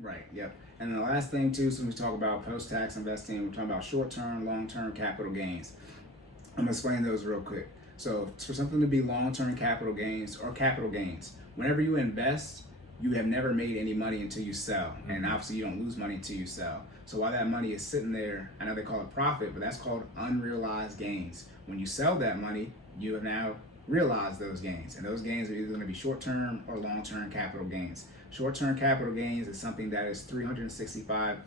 Right. Yep. And the last thing too, so when we talk about post-tax investing, we're talking about short-term, long-term capital gains. I'm gonna explain those real quick. So for something to be long-term capital gains or capital gains, whenever you invest, you have never made any money until you sell. And obviously you don't lose money until you sell. So while that money is sitting there, I know they call it profit, but that's called unrealized gains. When you sell that money, you have now realized those gains. And those gains are either gonna be short-term or long-term capital gains. Short-term capital gains is something that is 365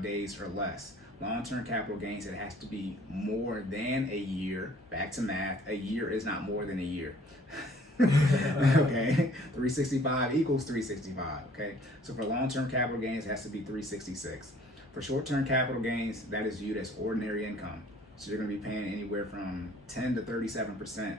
days or less. Long-term capital gains, it has to be more than a year. Back to math, a year is not more than a year. Okay, 365 equals 365, okay? So for long-term capital gains, it has to be 366. For short-term capital gains, that is viewed as ordinary income. So you're gonna be paying anywhere from 10 to 37%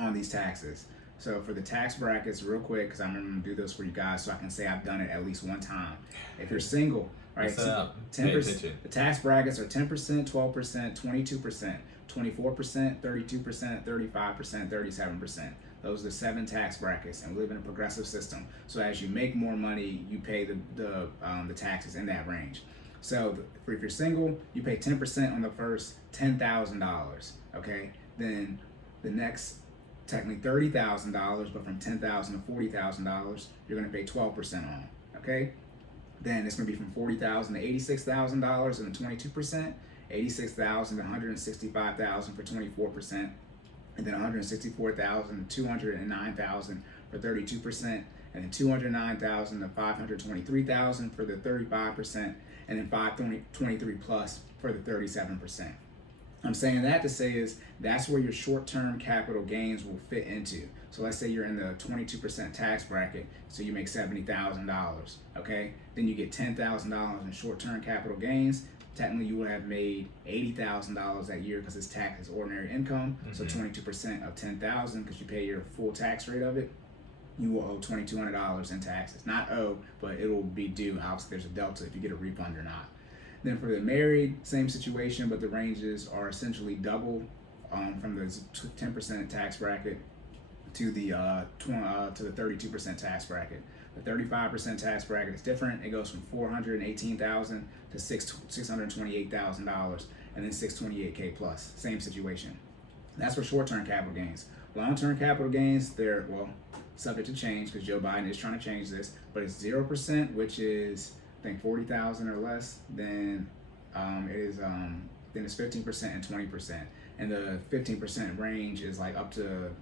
on these taxes. So for the tax brackets, real quick, because I'm gonna do this for you guys so I can say I've done it at least one time. If you're single, right, 10%, the tax brackets are 10%, 12%, 22%, 24%, 32%, 35%, 37%. Those are the 7 tax brackets, and we live in a progressive system. So as you make more money, you pay the taxes in that range. So if you're single, you pay 10% on the first $10,000, okay? Then the next, technically $30,000, but from $10,000 to $40,000, you're gonna pay 12% on, okay? Then it's gonna be from $40,000 to $86,000 and 22%, $86,000 to $165,000 for 24%, and then $164,000 to $209,000 for 32%, and then $209,000 to $523,000 for the 35%, and then $523 plus for the 37%. I'm saying that to say is that's where your short-term capital gains will fit into. So let's say you're in the 22% tax bracket, so you make $70,000, okay? Then you get $10,000 in short-term capital gains. Technically, you would have made $80,000 that year because it's taxed as ordinary income. So 22% of $10,000, because you pay your full tax rate of it, you will owe $2,200 in taxes. Not owe, but it will be due. Obviously, there's a delta if you get a refund or not. Then for the married, same situation, but the ranges are essentially double from the 10% tax bracket to the 32% tax bracket. The 35% tax bracket is different. It goes from $418,000 to $628,000, and then $628K plus. Same situation. That's for short-term capital gains. Long-term capital gains, they're subject to change because Joe Biden is trying to change this, but it's 0%, which is I think 40,000 or less. Then it's 15% and 20%, and the 15% range is like up to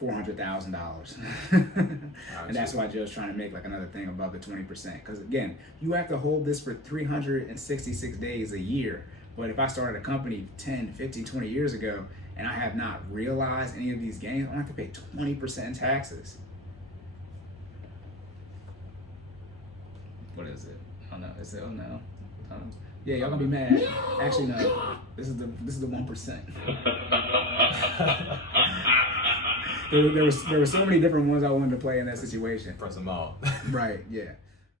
$400,000, and that's why Joe's trying to make like another thing above the 20%. Because again, you have to hold this for 366 days a year. But if I started a company 10, 15, 20 years ago, and I have not realized any of these gains, I have to pay 20% in taxes. What is it? Oh no, is it? Oh no. Yeah, y'all gonna be mad. Actually, no. This is the 1%. there were so many different ones I wanted to play in that situation. Press them out. Right. Yeah.